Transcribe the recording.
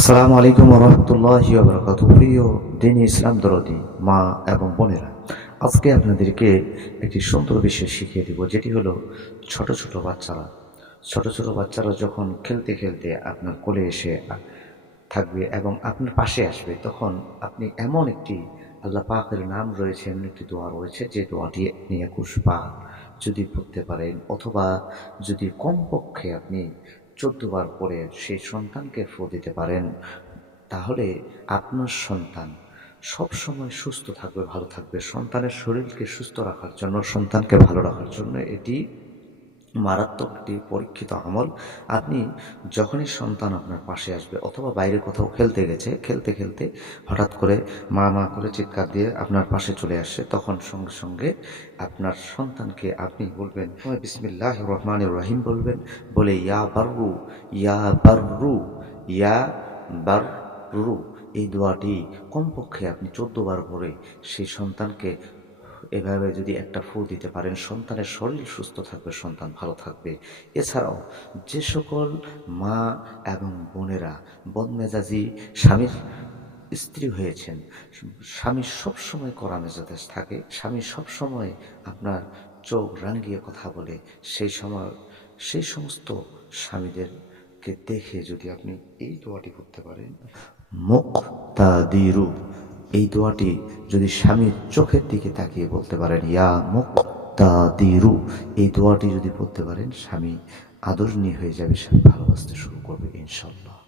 আসসালামু আলাইকুম রহমতুল্লাহ বরকাত প্রিয় দিন ইসলাম দরদি, মা এবং বোনেরা, আজকে আপনাদেরকে একটি সুন্দর বিষয় শিখিয়ে দেব, যেটি হলো ছোট ছোট বাচ্চারা। ছোট ছোট বাচ্চারা যখন খেলতে খেলতে আপনার কোলে এসে থাকবে এবং আপনার পাশে আসবে, তখন আপনি এমন একটি আল্লাহ পাকের নাম রয়েছে, এমন একটি দোয়া রয়েছে, যে দোয়াটি আপনি একুশ বার যদি পড়তে পারেন, অথবা যদি কমপক্ষে আপনি চোদ্দ বার পরে সেই সন্তানকে ফো দিতে পারেন। তাহলে আপনার সন্তান সব সময় সুস্থ থাকবে, ভালো থাকবে। সন্তানের শরীরকে সুস্থ রাখার জন্য, সন্তানকে ভালো রাখার জন্য এটি মারাত্মক একটি পরীক্ষিত আমল। আপনি যখনই সন্তান আপনার পাশে আসবে অথবা বাইরে কোথাও খেলতে গেছে, খেলতে খেলতে হঠাৎ করে মা মা করে চিৎকার দিয়ে আপনার পাশে চলে আসছে তখন সঙ্গে সঙ্গে আপনার সন্তানকে আপনি বলবেন বিসমিল্লাহ রহমান রহিম বলবেন, বলে, ইয়া বাররু ইয়া বাররু ইয়া বাররু। এই দোয়াটি কমপক্ষে আপনি চোদ্দ বার পরে সেই সন্তানকে এভাবে যদি একটা ফু দিতে পারেন, সন্তানের শরীর সুস্থ থাকবে, সন্তান ভালো থাকবে। এছাড়াও যে সকল মা এবং বোনেরা বদমেজাজি স্বামীর স্ত্রী হয়েছেন, স্বামী সবসময় করা মেজাজ থাকে, স্বামী সবসময় আপনার চোখ রাঙ্গিয়ে কথা বলে, সেই সময়, সেই সমস্ত স্বামীদেরকে দেখে যদি আপনি এই দোয়াটি করতে পারেন মুখ তাদিরু এই দোয়াটি যদি স্বামীর চোখের দিকে তাকিয়ে বলতে পারেন, ইয়া মুখ তা দিরু এই দোয়াটি যদি পড়তে পারেন, স্বামী আদরণীয় হয়ে যাবে, স্বামী ভালোবাসতে শুরু করবে, ইনশাল্লাহ।